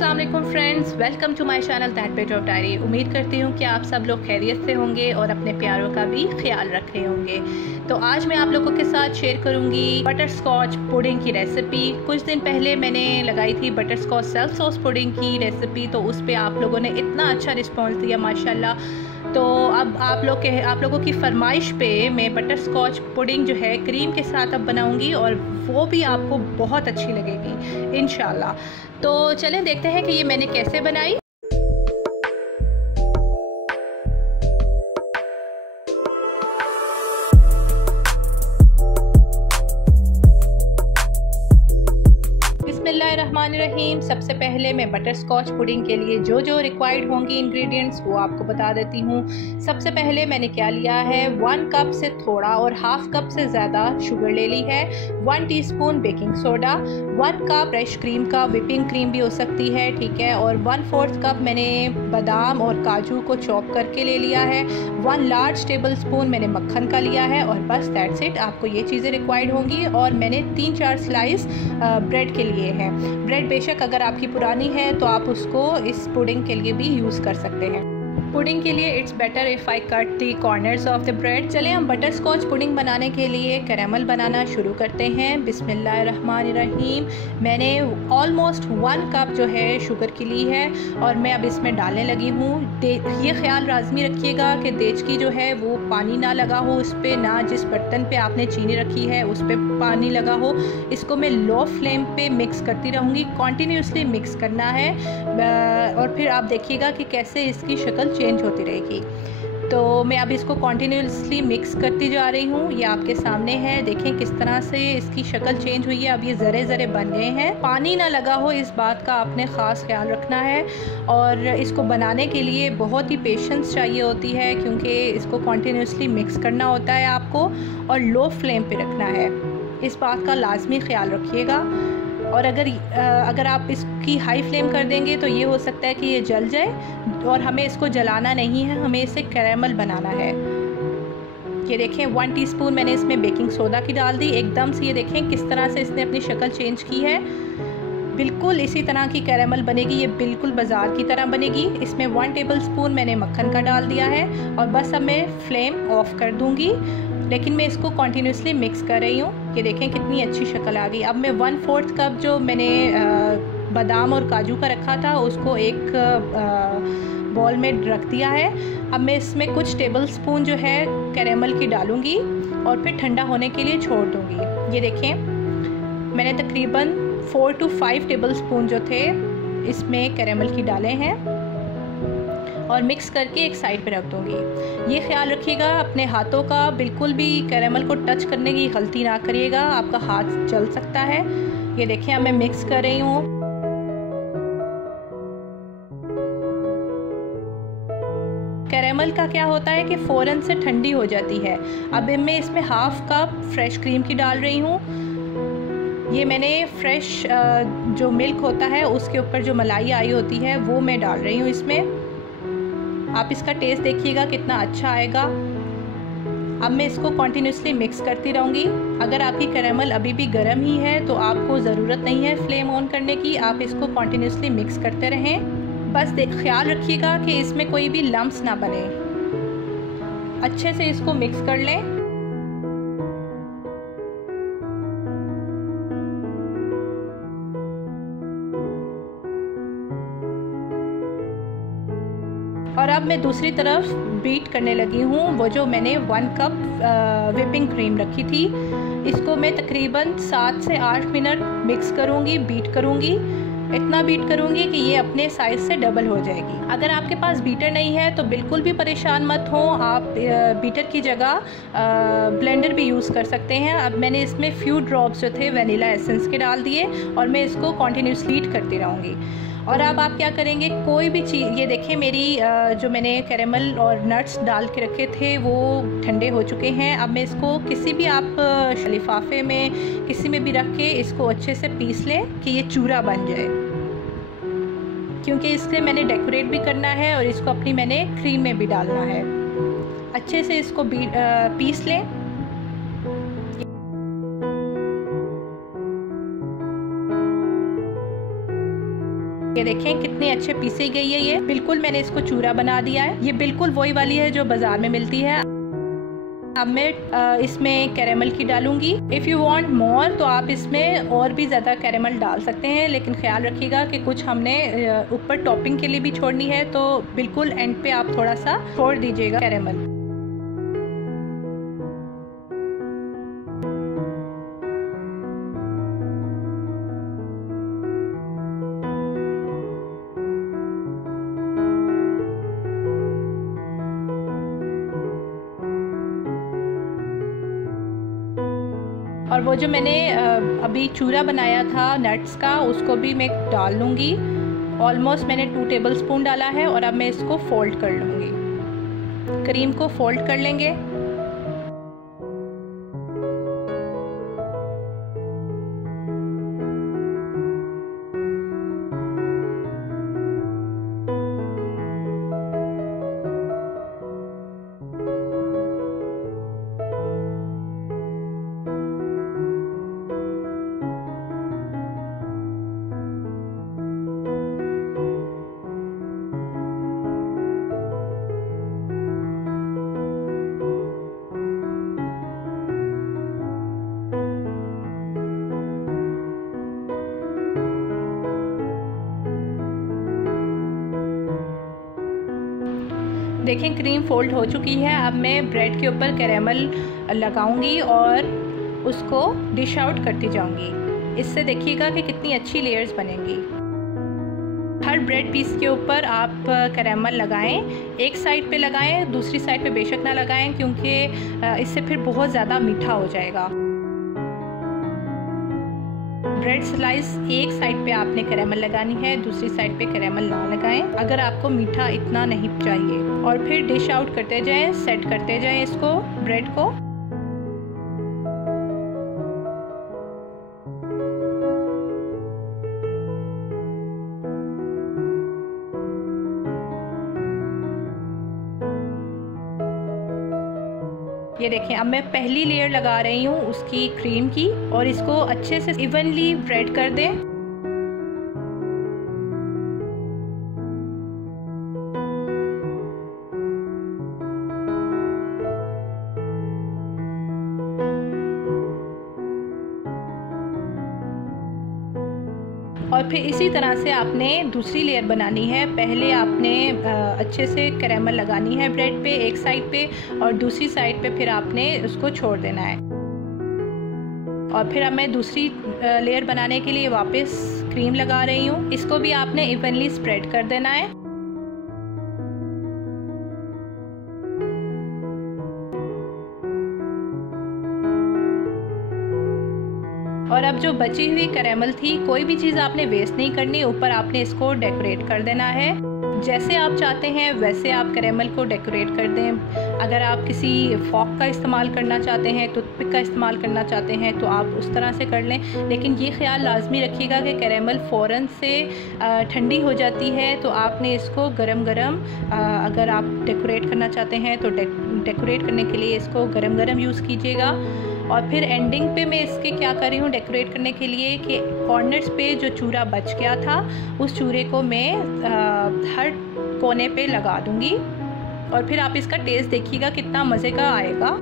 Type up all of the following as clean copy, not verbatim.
अस्सलाम वालेकुम friends, welcome to my channel that page of diary. उम्मीद करती हूँ कि आप सब लोग खैरियत से होंगे और अपने प्यारों का भी ख्याल रख रहे होंगे। तो आज मैं आप लोगों के साथ शेयर करूँगी बटर स्कॉच पुडिंग की रेसिपी। कुछ दिन पहले मैंने लगाई थी butterscotch self sauce pudding की रेसिपी, तो उस पर आप लोगों ने इतना अच्छा रिस्पॉन्स दिया माशाल्लाह। तो अब आप लोगों की फरमाइश पे मैं बटर स्कॉच पुडिंग जो है क्रीम के साथ अब बनाऊंगी और वो भी आपको बहुत अच्छी लगेगी इंशाल्लाह। तो चलें देखते हैं कि ये मैंने कैसे बनाई। बिस्मिल्लाहिर्रहमानिर्रहीम। सबसे पहले मैं बटर स्कॉच पुडिंग के लिए जो रिक्वायर्ड होंगी इंग्रेडिएंट्स वो आपको बता देती हूँ। सबसे पहले मैंने क्या लिया है, 1 कप से थोड़ा और हाफ कप से ज़्यादा शुगर ले ली है, 1 teaspoon baking soda, 1 cup fresh cream का विपिंग क्रीम भी हो सकती है, ठीक है, और 1/4 कप मैंने बादाम और काजू को चॉप करके ले लिया है, 1 लार्ज टेबल स्पून मैंने मक्खन का लिया है और बस दैट्स इट। आपको ये चीज़ें रिक्वायर्ड होंगी। और मैंने 3-4 स्लाइस ब्रेड के लिए हैं। ब्रेड बेशक अगर आपकी पुरानी है तो आप उसको इस पुडिंग के लिए भी यूज़ कर सकते हैं। पुडिंग के लिए it's better if I cut the corners of the bread. चलें हम बटर स्कॉच पुडिंग बनाने के लिए कैरेमल बनाना शुरू करते हैं। बिस्मिल्लाहिर्रहमानिर्रहीम। मैंने ऑलमोस्ट 1 कप जो है शुगर की ली है और मैं अब इसमें डालने लगी हूँ। ये ख्याल लाजमी रखिएगा कि देचकी जो है वो पानी ना लगा हो उस पर, ना जिस बर्तन पे आपने चीनी रखी है उस पर पानी लगा हो। इसको मैं लो फ्लेम पे मिक्स करती रहूँगी, कॉन्टीन्यूसली मिक्स करना है और फिर आप देखिएगा कि कैसे इसकी शक्ल चेंज होती रहेगी। तो मैं अब इसको कॉन्टीन्यूसली मिक्स करती जा रही हूँ। ये आपके सामने है, देखें किस तरह से इसकी शक्ल चेंज हुई है। अब ये ज़रे ज़रे बन गए हैं, पानी ना लगा हो इस बात का आपने ख़ास ख्याल रखना है। और इसको बनाने के लिए बहुत ही पेशेंस चाहिए होती है क्योंकि इसको कॉन्टीन्यूसली मिक्स करना होता है आपको और लो फ्लेम पे रखना है। इस बात का लाजमी ख्याल रखिएगा। और अगर आप इसकी हाई फ्लेम कर देंगे तो ये हो सकता है कि ये जल जाए और हमें इसको जलाना नहीं है, हमें इसे कैरेमल बनाना है। ये देखें 1 टीस्पून मैंने इसमें बेकिंग सोडा की डाल दी। एकदम से ये देखें किस तरह से इसने अपनी शक्ल चेंज की है। बिल्कुल इसी तरह की कैरेमल बनेगी, ये बिल्कुल बाज़ार की तरह बनेगी। इसमें 1 टेबल स्पून मैंने मक्खन का डाल दिया है और बस अब मैं फ्लेम ऑफ कर दूँगी, लेकिन मैं इसको कॉन्टीन्यूसली मिक्स कर रही हूँ। ये देखें कितनी अच्छी शक्ल आ गई। अब मैं 1/4 कप जो मैंने बादाम और काजू का रखा था उसको एक बॉल में रख दिया है। अब मैं इसमें कुछ टेबल स्पून जो है कैरेमल की डालूँगी और फिर ठंडा होने के लिए छोड़ दूँगी। ये देखें मैंने तकरीबन 4 to 5 टेबल स्पून जो थे इसमें कैरेमल की डाले हैं और मिक्स करके एक साइड पे रख दूँगी। ये ख्याल रखिएगा अपने हाथों का, बिल्कुल भी कैरेमल को टच करने की गलती ना करिएगा, आपका हाथ जल सकता है। ये देखें अब मैं मिक्स कर रही हूँ। कैरेमल का क्या होता है कि फ़ौरन से ठंडी हो जाती है। अब मैं इसमें हाफ कप फ्रेश क्रीम की डाल रही हूँ। ये मैंने फ्रेश जो मिल्क होता है उसके ऊपर जो मलाई आई होती है वो मैं डाल रही हूँ इसमें। आप इसका टेस्ट देखिएगा कितना अच्छा आएगा। अब मैं इसको कॉन्टीन्यूसली मिक्स करती रहूँगी। अगर आपकी कैरेमल अभी भी गर्म ही है तो आपको ज़रूरत नहीं है फ्लेम ऑन करने की, आप इसको कॉन्टीन्यूसली मिक्स करते रहें। बस ख्याल रखिएगा कि इसमें कोई भी लम्प्स ना बने। अच्छे से इसको मिक्स कर लें। और अब मैं दूसरी तरफ बीट करने लगी हूँ। वो जो मैंने 1 कप विपिंग क्रीम रखी थी इसको मैं तकरीबन 7 से 8 मिनट मिक्स करूँगी, बीट करूँगी। इतना बीट करूँगी कि ये अपने साइज़ से डबल हो जाएगी। अगर आपके पास बीटर नहीं है तो बिल्कुल भी परेशान मत हो, आप बीटर की जगह ब्लेंडर भी यूज़ कर सकते हैं। अब मैंने इसमें फ्यू ड्रॉप्स जो थे वनीला एसेंस के डाल दिए और मैं इसको कॉन्टीन्यूसली बीट करती रहूँगी। और अब आप क्या करेंगे, कोई भी चीज़, ये देखें मेरी जो मैंने कैरेमल और नट्स डाल के रखे थे वो ठंडे हो चुके हैं। अब मैं इसको किसी भी आप लिफाफे में किसी में भी रख के इसको अच्छे से पीस लें कि ये चूरा बन जाए, क्योंकि इससे मैंने डेकोरेट भी करना है और इसको अपनी मैंने क्रीम में भी डालना है। अच्छे से इसको पीस लें। ये देखें कितनी अच्छे पीसी गई है। ये बिल्कुल मैंने इसको चूरा बना दिया है। ये बिल्कुल वही वाली है जो बाजार में मिलती है। अब मैं इसमें कैरेमल की डालूंगी। इफ़ यू वांट मोर तो आप इसमें और भी ज़्यादा कैरेमल डाल सकते हैं, लेकिन ख्याल रखिएगा कि कुछ हमने ऊपर टॉपिंग के लिए भी छोड़नी है, तो बिल्कुल एंड पे आप थोड़ा सा छोड़ दीजिएगा कैरेमल। और वो जो मैंने अभी चूरा बनाया था नट्स का, उसको भी मैं डाल लूँगी। ऑलमोस्ट मैंने 2 टेबलस्पून डाला है। और अब मैं इसको फोल्ड कर लूँगी। क्रीम को फोल्ड कर लेंगे। देखें क्रीम फोल्ड हो चुकी है। अब मैं ब्रेड के ऊपर कैरेमल लगाऊंगी और उसको डिश आउट करती जाऊंगी। इससे देखिएगा कि कितनी अच्छी लेयर्स बनेंगी। हर ब्रेड पीस के ऊपर आप कैरेमल लगाएं। एक साइड पे लगाएं, दूसरी साइड पे बेशक ना लगाएं, क्योंकि इससे फिर बहुत ज़्यादा मीठा हो जाएगा। ब्रेड स्लाइस एक साइड पे आपने कैरेमल लगानी है, दूसरी साइड पे कैरेमल ना लगाएं अगर आपको मीठा इतना नहीं चाहिए। और फिर डिश आउट करते जाएं, सेट करते जाएं इसको, ब्रेड को। ये देखें अब मैं पहली लेयर लगा रही हूँ उसकी क्रीम की, और इसको अच्छे से इवनली ब्रेड कर दें। और फिर इसी तरह से आपने दूसरी लेयर बनानी है। पहले आपने अच्छे से कैरेमल लगानी है ब्रेड पे एक साइड पे, और दूसरी साइड पे फिर आपने उसको छोड़ देना है। और फिर अब मैं दूसरी लेयर बनाने के लिए वापस क्रीम लगा रही हूँ। इसको भी आपने इवनली स्प्रेड कर देना है। और अब जो बची हुई कैरेमल थी, कोई भी चीज़ आपने वेस्ट नहीं करनी, ऊपर आपने इसको डेकोरेट कर देना है। जैसे आप चाहते हैं वैसे आप कैरेमल को डेकोरेट कर दें। अगर आप किसी फॉक का इस्तेमाल करना चाहते हैं, टूथपिक का इस्तेमाल करना चाहते हैं, तो आप उस तरह से कर लें। लेकिन ये ख्याल लाजमी रखिएगा कि कैरेमल फ़ौरन से ठंडी हो जाती है, तो आपने इसको गरम गरम अगर आप डेकोरेट करना चाहते हैं तो डेकोरेट करने के लिए इसको गरम गरम यूज़ कीजिएगा। और फिर एंडिंग पे मैं इसके क्या कर रही हूँ डेकोरेट करने के लिए कि कॉर्नर्स पे जो चूरा बच गया था, उस चूरे को मैं हर कोने पे लगा दूँगी। और फिर आप इसका टेस्ट देखिएगा कितना मज़े का आएगा।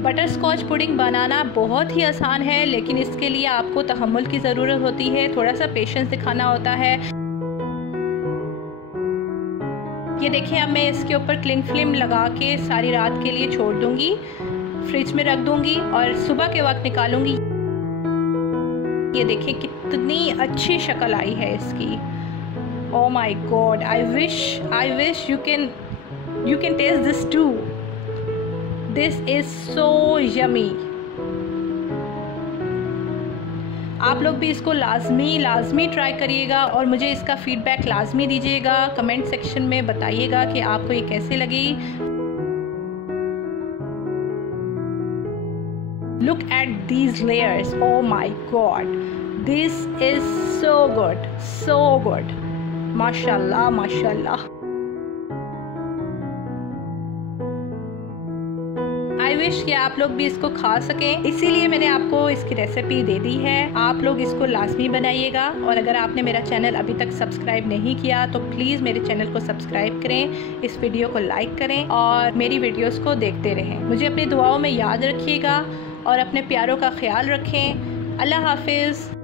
बटर स्कॉच पुडिंग बनाना बहुत ही आसान है, लेकिन इसके लिए आपको तहम्मुल की ज़रूरत होती है, थोड़ा सा पेशेंस दिखाना होता है। ये देखिए अब मैं इसके ऊपर क्लिंग फिल्म लगा के सारी रात के लिए छोड़ दूंगी, फ्रिज में रख दूंगी और सुबह के वक्त निकालूंगी। ये देखिए कितनी अच्छी शक्ल आई है इसकी। Oh my God, I wish you can taste this too. This is so yummy. आप लोग भी इसको लाजमी ट्राई करिएगा और मुझे इसका फीडबैक लाजमी दीजिएगा। कमेंट सेक्शन में बताइएगा कि आपको ये कैसे लगी। Look at these layers. Oh my God, this is so good. माशाल्लाह माशाल्लाह। आई विश कि आप लोग भी इसको खा सकें, इसीलिए मैंने आपको इसकी रेसिपी दे दी है। आप लोग इसको लाजमी बनाइएगा और अगर आपने मेरा चैनल अभी तक सब्सक्राइब नहीं किया तो प्लीज़ मेरे चैनल को सब्सक्राइब करें, इस वीडियो को लाइक करें और मेरी वीडियोस को देखते रहें। मुझे अपनी दुआओं में याद रखिएगा और अपने प्यारों का ख्याल रखें। अल्लाह हाफिज़।